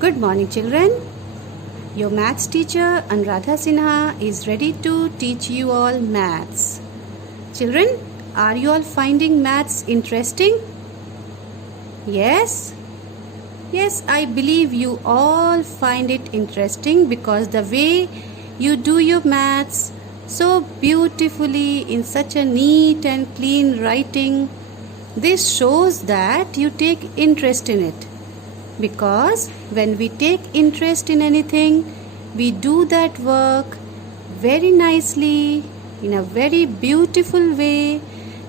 Good morning, children. Your maths teacher Anuradha Sinha is ready to teach you all maths. Children, are you all finding maths interesting? Yes? Yes, I believe you all find it interesting because the way you do your maths so beautifully in such a neat and clean writing, this shows that you take interest in it. Because when we take interest in anything, we do that work very nicely, in a very beautiful way,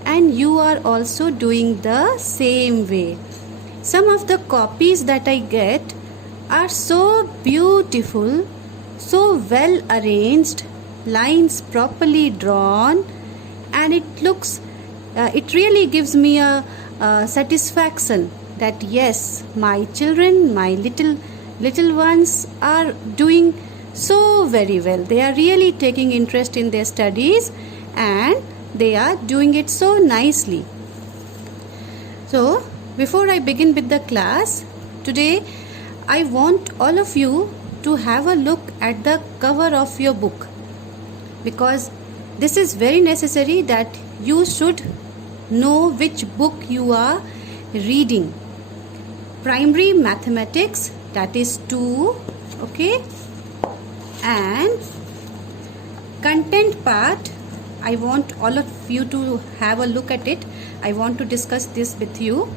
and you are also doing the same way. Some of the copies that I get are so beautiful, so well arranged, lines properly drawn, and it really gives me a satisfaction that yes, my children, my little ones are doing so very well. They are really taking interest in their studies and they are doing it so nicely. So, before I begin with the class, today I want all of you to have a look at the cover of your book, because this is very necessary that you should know which book you are reading. Primary mathematics, that is 2, okay, and content part, I want all of you to have a look at it. I want to discuss this with you.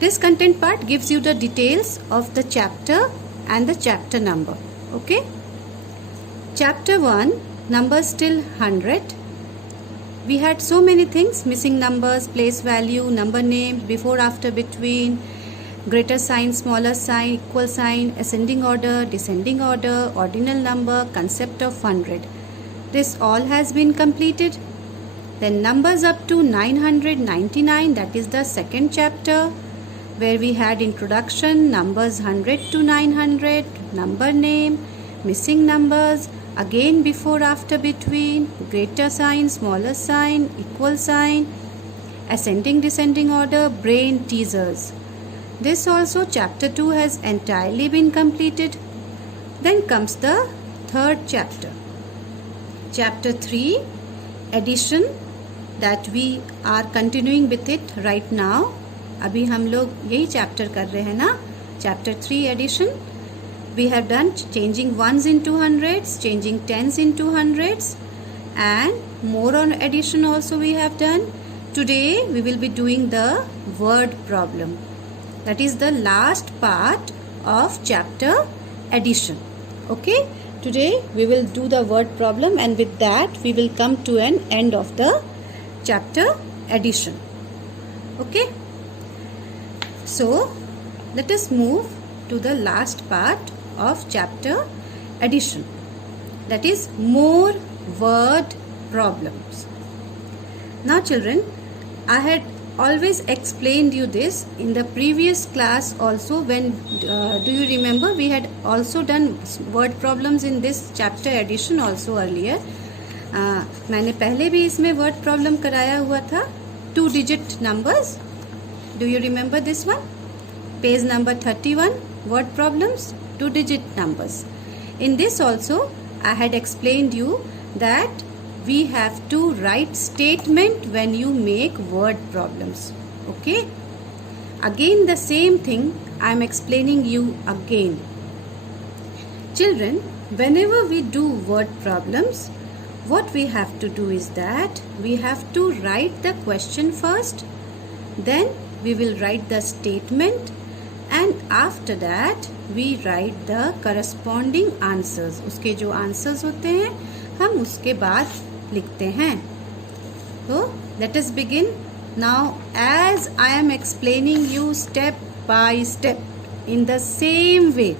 This content part gives you the details of the chapter and the chapter number, okay. Chapter 1, numbers till 100. We had so many things: missing numbers, place value, number names, before, after, between, greater sign, smaller sign, equal sign, ascending order, descending order, ordinal number, concept of 100. This all has been completed. Then numbers up to 999, that is the second chapter, where we had introduction, numbers 100 to 900, number name, missing numbers, again before, after, between, greater sign, smaller sign, equal sign, ascending, descending order, brain teasers. This also chapter 2 has entirely been completed. Then comes the third chapter. Chapter 3, addition, that we are continuing with it right now. अभी हम लोग यही chapter कर रहे हैं ना. Chapter 3, addition. We have done changing ones into hundreds, changing tens into hundreds, and more on addition also we have done. Today we will be doing the word problem. That is the last part of chapter addition. Okay, today we will do the word problem, and with that we will come to an end of the chapter addition. Okay, so let us move to the last part of chapter addition, that is more word problems. Now children, I had always explained you this in the previous class also. When do you remember, we had also done word problems in this chapter addition also earlier. मैंने पहले भी इसमें word problem कराया हुआ था, 2 digit numbers. Do you remember this one? Page number 31, word problems, 2 digit numbers. In this also I had explained you that we have to write statement when you make word problems. Okay, again the same thing I am explaining you again. Children, whenever we do word problems, what we have to do is that we have to write the question first, then we will write the statement, and after that we write the corresponding answers. उसके जो answers होते हैं हम उसके बाद लिखते हैं. So let us begin now. As I am explaining you step by step in the same way,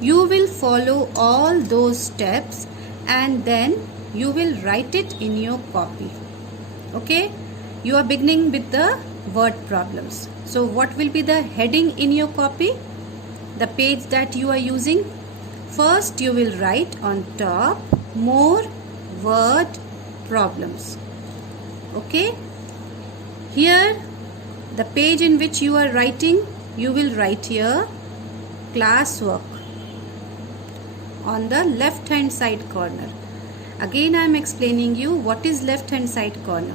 you will follow all those steps and then you will write it in your copy. Okay, you are beginning with the word problems. So what will be the heading in your copy, the page that you are using? First you will write on top more word problems. Okay, here the page in which you are writing, you will write here class work on the left hand side corner. Again I am explaining you what is left hand side corner.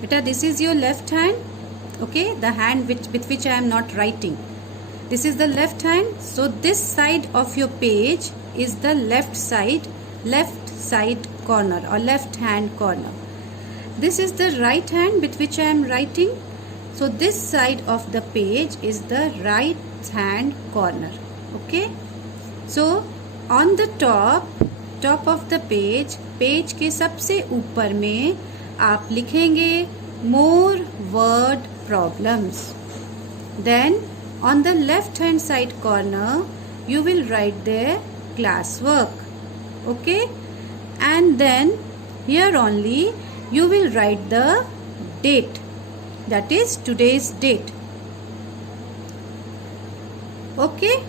Beta, this is your left hand, okay, the hand with which I am not writing. This is the left hand, so this side of your page is the left side corner or left hand corner. This is the right hand with which I am writing, so this side of the page is the right hand corner. Okay, so on the top of the page के सबसे ऊपर में आप लिखेंगे more word problems. Then on the left hand side corner you will write there classwork. Okay, and then here only you will write the date, that is today's date. Okay,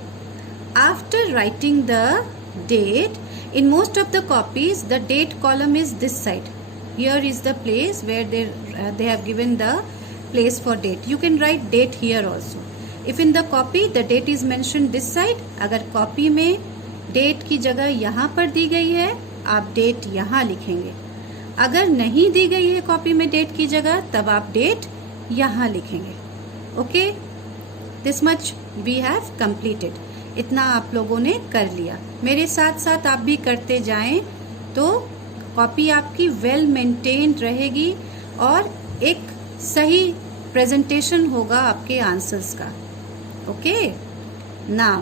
after writing the date, in most of the copies the date column is this side. Here is the place where they have given the place for date. You can write date here also. If in the copy the date is mentioned this side, अगर copy में date की जगह यहाँ पर दी गई है, आप date यहाँ लिखेंगे. अगर नहीं दी गई है कॉपी में डेट की जगह, तब आप डेट यहाँ लिखेंगे. Okay, this much we have completed. इतना आप लोगों ने कर लिया. मेरे साथ साथ आप भी करते जाएं तो कॉपी आपकी वेल मेंटेन्ड रहेगी और एक सही प्रेजेंटेशन होगा आपके आंसर्स का. Okay, now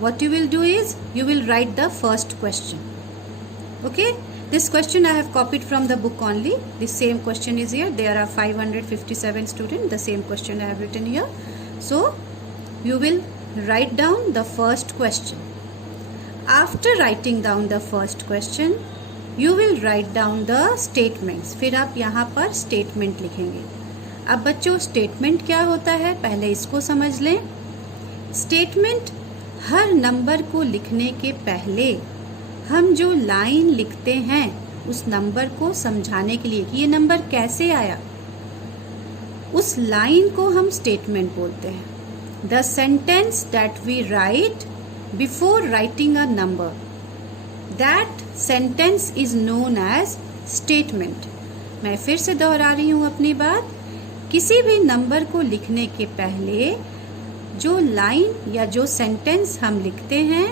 what you will do is you will write the first question. Okay, this question I have copied from the book only. The same question is here. There are 557 students. The same question I have written here. So you will write down the first question. After writing down the first question you will write down the statements. फिर आप यहाँ पर statement लिखेंगे. अब बच्चों statement क्या होता है पहले इसको समझ लें. statement हर नंबर को लिखने के पहले हम जो लाइन लिखते हैं उस नंबर को समझाने के लिए कि ये नंबर कैसे आया, उस लाइन को हम स्टेटमेंट बोलते हैं. The sentence that we write before writing a number, that sentence is known as statement. मैं फिर से दोहरा रही हूँ अपनी बात. किसी भी नंबर को लिखने के पहले जो लाइन या जो सेंटेंस हम लिखते हैं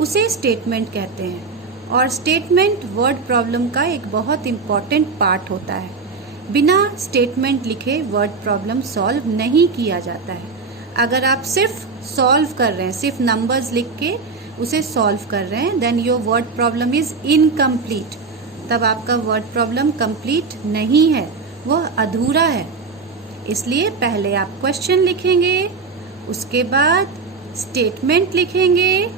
उसे स्टेटमेंट कहते हैं. और स्टेटमेंट वर्ड प्रॉब्लम का एक बहुत इम्पॉर्टेंट पार्ट होता है. बिना स्टेटमेंट लिखे वर्ड प्रॉब्लम सॉल्व नहीं किया जाता है. अगर आप सिर्फ सॉल्व कर रहे हैं, सिर्फ नंबर्स लिख के उसे सॉल्व कर रहे हैं, then your word problem is incomplete. तब आपका वर्ड प्रॉब्लम कंप्लीट नहीं है, वह अधूरा है. इसलिए पहले आप क्वेश्चन लिखेंगे, उसके बाद स्टेटमेंट लिखेंगे,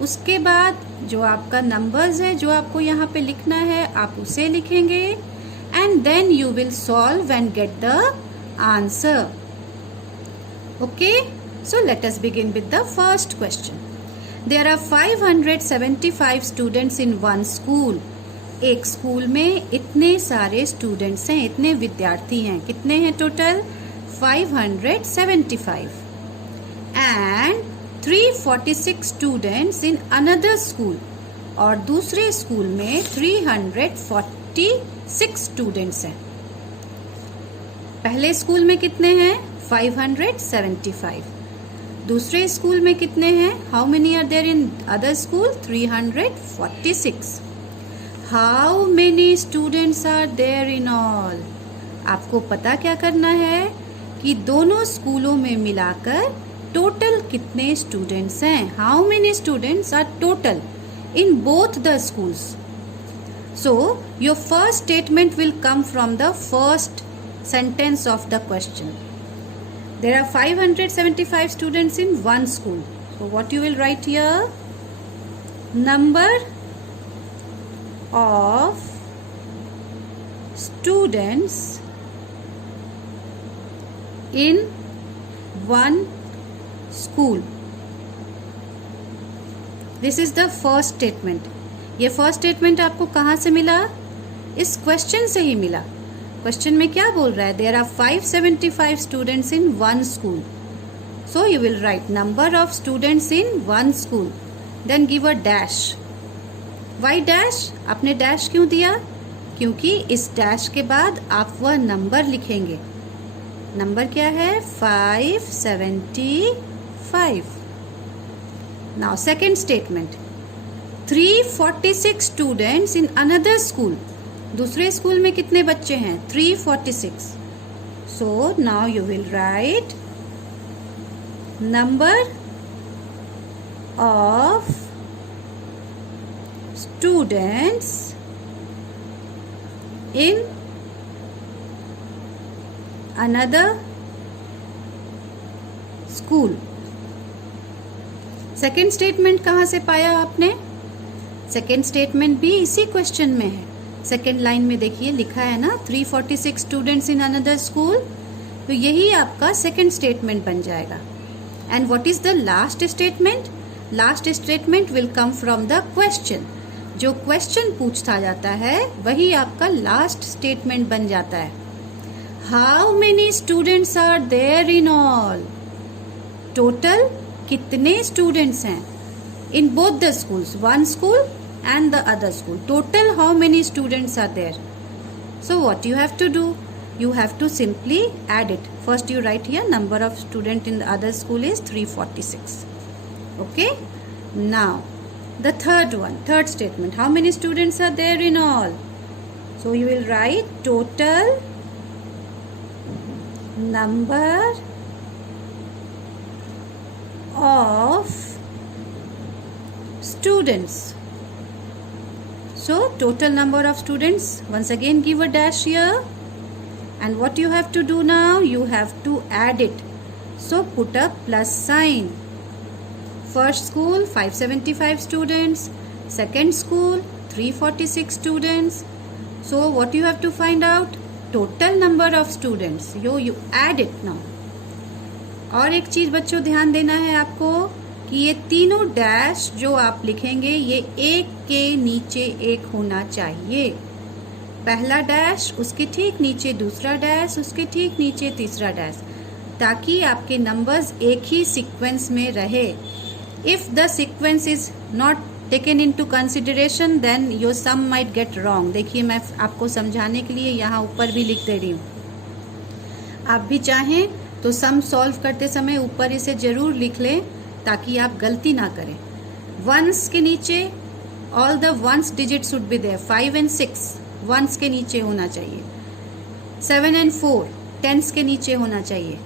उसके बाद जो आपका नंबर्स है जो आपको यहाँ पे लिखना है आप उसे लिखेंगे, and then you will solve and get the answer. Okay, so let us begin with the first question. There are 575 students in one school. एक स्कूल में इतने सारे स्टूडेंट्स हैं, इतने विद्यार्थी हैं. कितने हैं total? 575. And 346 students in another school. और दूसरे स्कूल में 346 स्टूडेंट्स हैं. पहले स्कूल में कितने हैं? 575. दूसरे स्कूल में कितने हैं? How many are there in other school? 346. How many students are there in all? आपको पता क्या करना है कि दोनों स्कूलों में मिलाकर टोटल कितने स्टूडेंट्स हैं. How many students are total in both the schools. So your first statement will come from the first sentence of the question. There are 575 students in one school. So what you will write here? Number of students in one school. This is the first statement. ये first statement आपको कहाँ से मिला? इस question से ही मिला. Question में क्या बोल रहा है? There are 575 students in one school. So you will write number of students in one school. Then give a dash. Why dash? आपने dash क्यों दिया? क्योंकि इस dash के बाद आप वह नंबर लिखेंगे. नंबर क्या है? 575. Now second statement. 346 students in another school. दूसरे स्कूल में कितने बच्चे हैं? 346. So now you will write number of students in another school. Second statement कहाँ से पाया आपने? सेकेंड स्टेटमेंट भी इसी क्वेश्चन में है. सेकेंड लाइन में देखिए लिखा है ना 346 स्टूडेंट्स इन अनदर स्कूल. तो यही आपका सेकेंड स्टेटमेंट बन जाएगा. And what is the last statement? Last statement will come from the question. जो क्वेश्चन पूछता जाता है वही आपका लास्ट स्टेटमेंट बन जाता है. How many students are there in all? Total कितने स्टूडेंट्स हैं in both the schools, one school and the other school. Total how many students are there? So what you have to do? You have to simply add it. First you write here number of student in the other school is 346. Okay? Now the third one, third statement. How many students are there in all? So you will write total number of students. So total number of students, once again give a dash here, and what you have to do now, you have to add it. So put a plus sign. First school 575 students, second school 346 students. So what you have to find out? Total number of students. You add it now. और एक चीज बच्चों ध्यान देना है आपको कि ये तीनों डैश जो आप लिखेंगे ये एक के नीचे एक होना चाहिए. पहला डैश, उसके ठीक नीचे दूसरा डैश, उसके ठीक नीचे तीसरा डैश, ताकि आपके नंबर्स एक ही सीक्वेंस में रहे. If the sequence is not taken into consideration then your sum might get wrong. देखिए मैं आपको समझाने के लिए यहाँ ऊपर भी लिख दे रही हूँ. आप भी चाहें तो सम सॉल्व करते समय ऊपर इसे जरूर लिख लें ताकि आप गलती ना करें. वंस के नीचे all the ones digit should be there. 5 and 6 ones के नीचे होना चाहिए. 7 and 4 टेंस के नीचे होना चाहिए.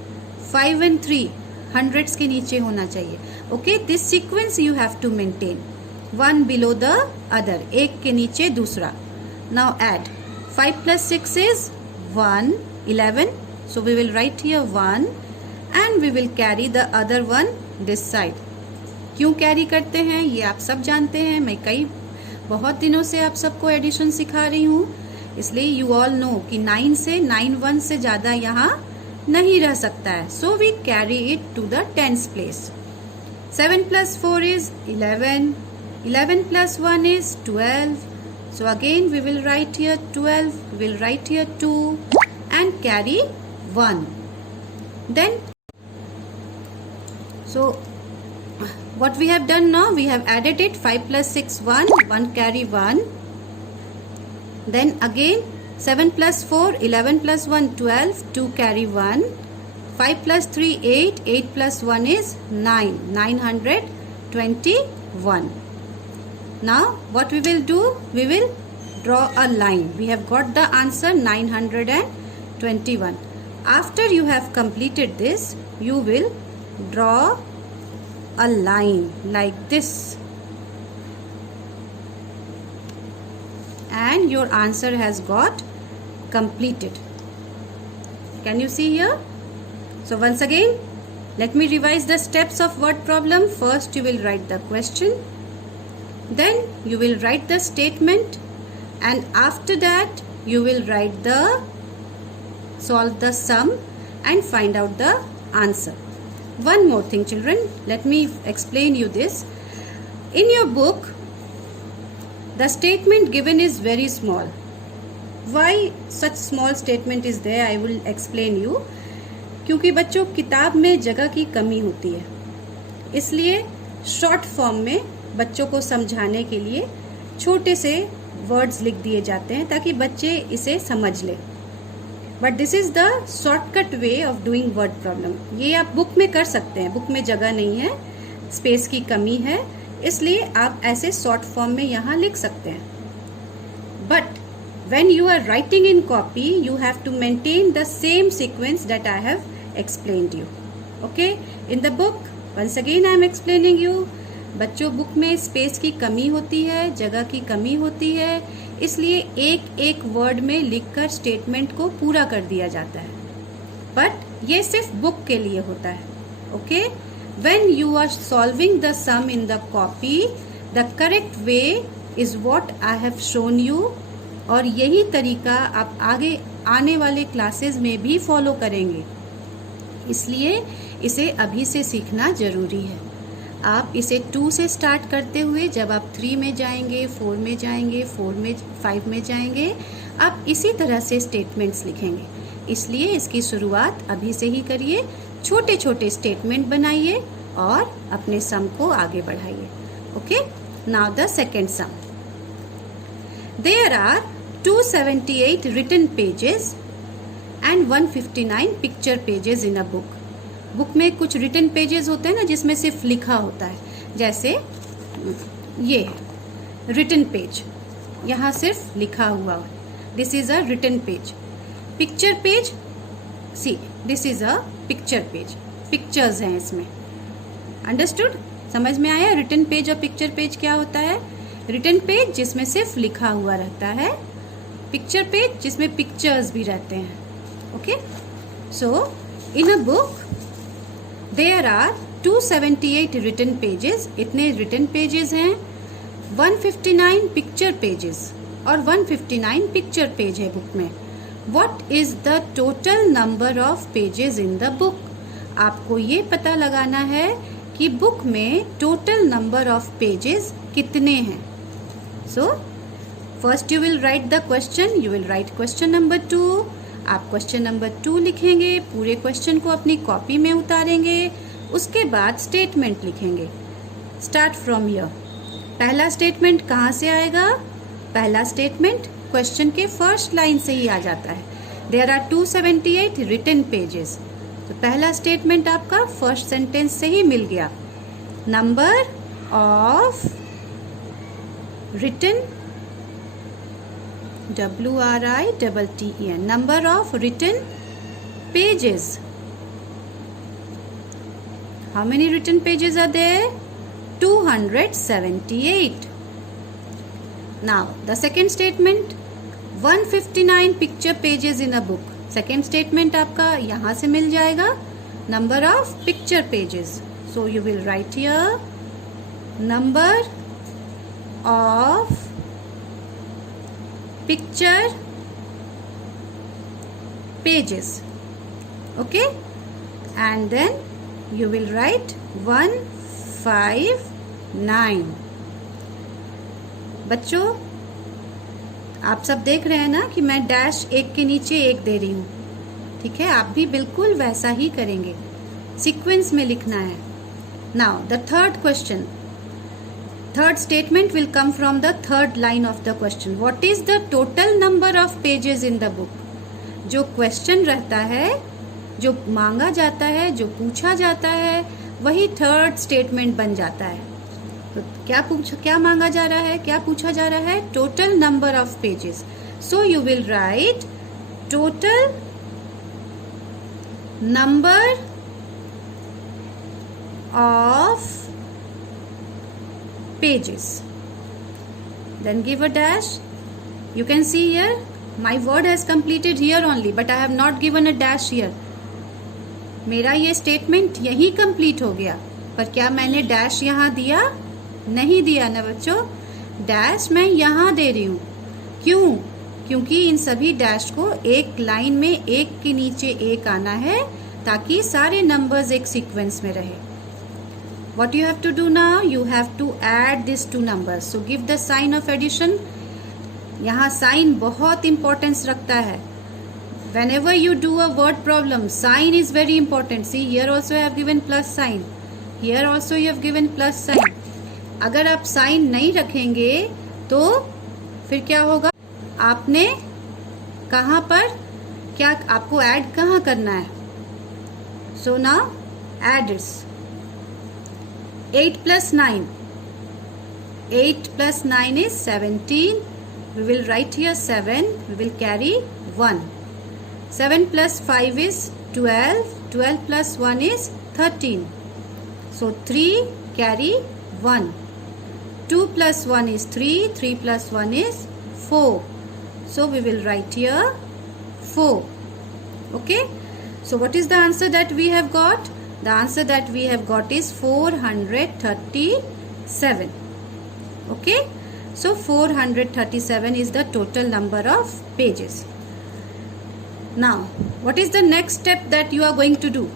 5 and 3 हंड्रेड्स के नीचे होना चाहिए. Okay, this sequence you have to maintain, one below the other, एक के नीचे दूसरा. Now add 5 plus 6 is 1, 11. So we will write here 1 and we will carry the other one this side. क्यों carry करते हैं ये आप सब जानते हैं. मैं बहुत दिनों से आप सबको एडिशन सिखा रही हूँ, इसलिए यू ऑल नो कि 9 से 9 1 से ज़्यादा यहाँ नहीं रह सकता है. So we carry it to the tens place. 7 plus 4 is 11. 11 plus 1 is 12. So again we will write here 12. We will write here 2 and carry 1. Then so what we have done now, we have added it. 5 plus 6 1, 1 carry 1. Then again 7 plus 4 11 plus 1 12, 2 carry 1. 5 plus 3 8, 8 plus 1 is 9, 921. Now what we will do, we will draw a line. We have got the answer 921. After you have completed this, you will draw a line like this and your answer has got completed. Can you see here? So once again, let me revise the steps of word problem. First you will write the question, then you will write the statement, and after that you will write the solve the sum and find out the answer. One more thing children, let me explain you this. In your book the statement given is very small. Why such small statement is there, I will explain you. क्योंकि बच्चों किताब में जगह की कमी होती है, इसलिए शॉर्ट फॉर्म में बच्चों को समझाने के लिए छोटे से वर्ड्स लिख दिए जाते हैं ताकि बच्चे इसे समझ लें। But this is the shortcut way of doing word problem. ये आप बुक में कर सकते हैं, बुक में जगह नहीं है, स्पेस की कमी है, इसलिए आप ऐसे शॉर्ट फॉर्म में यहाँ लिख सकते हैं। But when you are writing in copy, you have to maintain the same sequence that I have explained you. Okay? In the book, once again I am explaining you. बच्चों, book में space की कमी होती है, जगह की कमी होती है, इसलिए एक एक वर्ड में लिखकर स्टेटमेंट को पूरा कर दिया जाता है। बट ये सिर्फ बुक के लिए होता है। Okay? When you are solving the sum in the copy, the correct way is what I have shown you. और यही तरीका आप आगे आने वाले क्लासेस में भी फॉलो करेंगे, इसलिए इसे अभी से सीखना जरूरी है। आप इसे 2 से स्टार्ट करते हुए जब आप 3 में जाएंगे, 4 में जाएंगे, 5 में जाएंगे, आप इसी तरह से स्टेटमेंट्स लिखेंगे। इसलिए इसकी शुरुआत अभी से ही करिए, छोटे छोटे स्टेटमेंट बनाइए और अपने सम को आगे बढ़ाइए। Okay, now the second sum. There are 278 written pages and 159 picture pages in a book. Book में कुछ written pages होते हैं ना, जिसमें सिर्फ लिखा होता है, जैसे ये written page, यहाँ सिर्फ लिखा हुआ है, this is a written page. Picture page, see, this is a picture page, pictures हैं इसमें। Understood? समझ में आया written page और picture page क्या होता है? रिटन पेज जिसमें सिर्फ लिखा हुआ रहता है, पिक्चर पेज जिसमें पिक्चर्स भी रहते हैं। Okay, so in a book there are 278 written pages, इतने रिटन पेजेस हैं, 159 पिक्चर पेजेस और 159 पिक्चर पेज है बुक में। What is the total number of pages in the book? आपको ये पता लगाना है कि बुक में टोटल नंबर ऑफ पेजेस कितने हैं। So, first you will write the question, you will write question number 2. आप question number 2 लिखेंगे, पूरे question को अपनी कॉपी में उतारेंगे, उसके बाद statement लिखेंगे। Start from here. पहला statement कहाँ से आएगा? पहला statement question के first line से ही आ जाता है। There are 278 written pages. तो पहला statement आपका first sentence से ही मिल गया। Number of written, WRITTEN, number of written pages. How many written pages are there? 278. Now the second statement, 159 picture pages in a book. Second statement आपका यहाँ से मिल जाएगा, number of picture pages. So you will write here number of picture pages. Okay, and then you will write 159. बच्चों, आप सब देख रहे हैं ना कि मैं डैश एक के नीचे एक दे रही हूँ, ठीक है? आप भी बिल्कुल वैसा ही करेंगे, सीक्वेंस में लिखना है। Now the third question, third statement will come from the third line of the question. What is the total number of pages in the book? जो question रहता है, जो मांगा जाता है, जो पूछा जाता है, वही third statement बन जाता है। तो क्या मांगा जा रहा है, क्या पूछा जा रहा है? Total number of pages. So you will write total number of pages, then give a dash. You can see here my word has completed here only, but I have not given a dash here. मेरा ये statement यही complete हो गया, पर क्या मैंने dash यहाँ दिया? नहीं दिया ना बच्चों, डैश मैं यहाँ दे रही हूँ। क्यों? क्योंकि इन सभी डैश को एक लाइन में एक के नीचे एक आना है, ताकि सारे नंबर्स एक सीक्वेंस में रहे। What you have to do now? You have to add these two numbers. So give the sign of addition. यहाँ साइन बहुत इम्पोर्टेंस रखता है। whenever you do a word problem, sign is very important. See, here also I have given plus sign, here also you have given plus sign. अगर आप sign नहीं रखेंगे तो फिर क्या होगा, आपने कहाँ पर क्या आपको ऐड कहाँ करना है. So now add is 8 plus 9. 8 plus 9 is 17. We will write here 7. We will carry 1. 7 plus 5 is 12. 12 plus 1 is 13. So 3 carry 1. 2 plus 1 is 3. 3 plus 1 is 4. So we will write here 4. Okay. So what is the answer that we have got? The answer that we have got is 437. Okay. So 437 is the total number of pages. Now, what is the next step that you are going to do?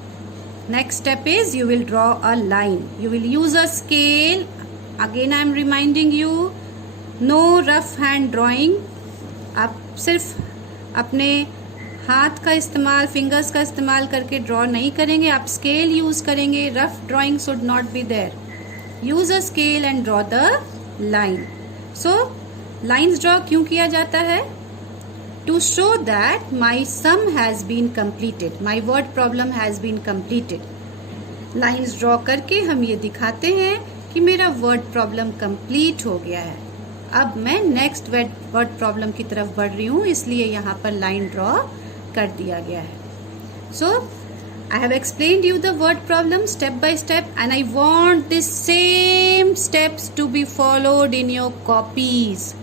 Next step is you will draw a line. You will use a scale. Again I am reminding you, no rough hand drawing. आप सिर्फ अपने हाथ का इस्तेमाल, fingers का इस्तेमाल करके draw नहीं करेंगे, आप स्केल यूज करेंगे. Rough drawing should not be there. Use a scale and draw the line. So lines draw क्यों किया जाता है? To show that my sum has been completed, my word problem has been completed. Lines draw करके हम ये दिखाते हैं कि मेरा वर्ड प्रॉब्लम कंप्लीट हो गया है. अब मैं नेक्स्ट वर्ड प्रॉब्लम की तरफ बढ़ रही हूँ, इसलिए यहाँ पर लाइन ड्रॉ कर दिया गया है. So I have explained you the word problem step by step and I want this same steps to be followed in your copies.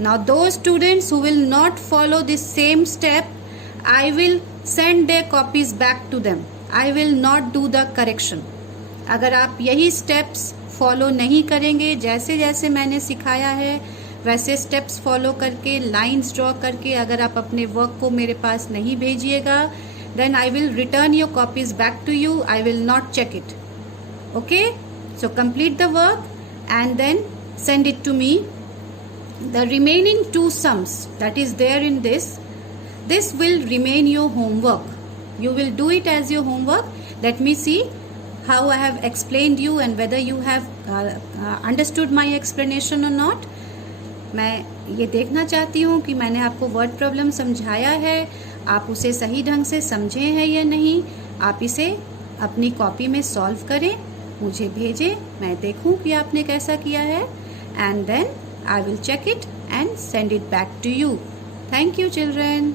Now those students who will not follow this same step, I will send their copies back to them. I will not do the correction. अगर आप यही steps follow नहीं करेंगे, जैसे जैसे मैंने सिखाया है वैसे स्टेप्स फॉलो करके, लाइंस ड्रॉ करके अगर आप अपने वर्क को मेरे पास नहीं भेजिएगा, then I will return your copies back to you. I will not check it. Okay. So complete the work and then send it to me. The remaining 2 sums that is there in this will remain your homework. You will do it as your homework. Let me see how I have explained you and whether you have understood my explanation or not. मैं ये देखना चाहती हूँ कि मैंने आपको word problem समझाया है, आप उसे सही ढंग से समझे हैं या नहीं. आप इसे अपनी कॉपी में सॉल्व करें, मुझे भेजें, मैं देखूँ कि आपने कैसा किया है, and then I will check it and send it back to you. Thank you, children.